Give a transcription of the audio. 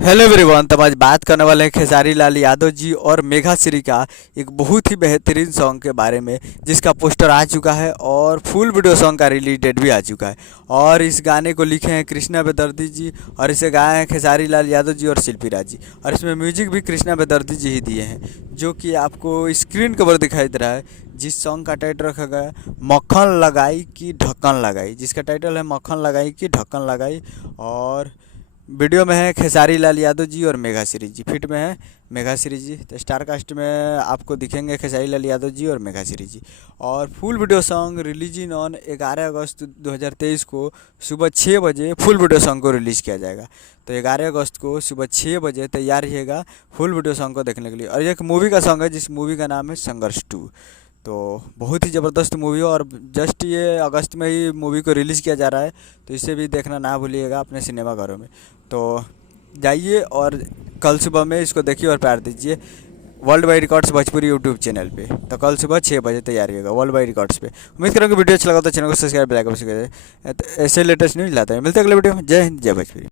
Hello everyone. तो आज बात करने वाले हैं खेसारी लाल यादव जी और मेघा श्री का एक बहुत ही बेहतरीन सॉन्ग के बारे में, जिसका पोस्टर आ चुका है और फुल वीडियो सॉन्ग का रिलीज डेट भी आ चुका है। और इस गाने को लिखे हैं कृष्णा बेदर्दी जी और इसे गाए हैं खेसारी लाल यादव जी और शिल्पी राज जी। और इसमें म्यूजिक भी कृष्णा बेदर्दी जी ही दिए हैं, जो कि आपको स्क्रीन कवर दिखाई दे रहा है। जिस सॉन्ग का टाइटल रखा गया है मक्खन लगाई कि ढक्कन लगाई, जिसका टाइटल है मक्खन लगाई कि ढक्कन लगाई। और वीडियो में है खेसारी लाल यादव जी और मेघा श्री जी, फिट में है मेघा श्री जी। तो स्टार कास्ट में आपको दिखेंगे खेसारी लाल यादव जी और मेघा श्री जी। और full video song releasing on 11 अगस्त 2023 को सुबह 6 बजे फुल वीडियो सॉन्ग को रिलीज़ किया जाएगा। तो 11 अगस्त को सुबह 6 बजे तैयार रहिएगा फुल वीडियो सॉन्ग को देखने के लिए। और एक मूवी का सॉन्ग है जिस मूवी का नाम है संघर्ष 2। तो बहुत ही ज़बरदस्त मूवी है और जस्ट ये अगस्त में ही मूवी को रिलीज़ किया जा रहा है, तो इसे भी देखना ना भूलिएगा अपने सिनेमाघरों में। तो जाइए और कल सुबह में इसको देखिए और प्यार दीजिए world wide records Bhojpuri YouTube channel पे। तो कल सुबह 6 बजे तैयार रहिएगा वर्ल्ड वाइड रिकॉर्ड्स पे। उम्मीद करूँगा वीडियो अच्छा लगा तो चैनल को सब्सक्राइब लाइक ऐसे लेटेस्ट न्यूज़ लाता है। मिलते हैं अगले वीडियो में। जय हिंद, जय भोजपुरी।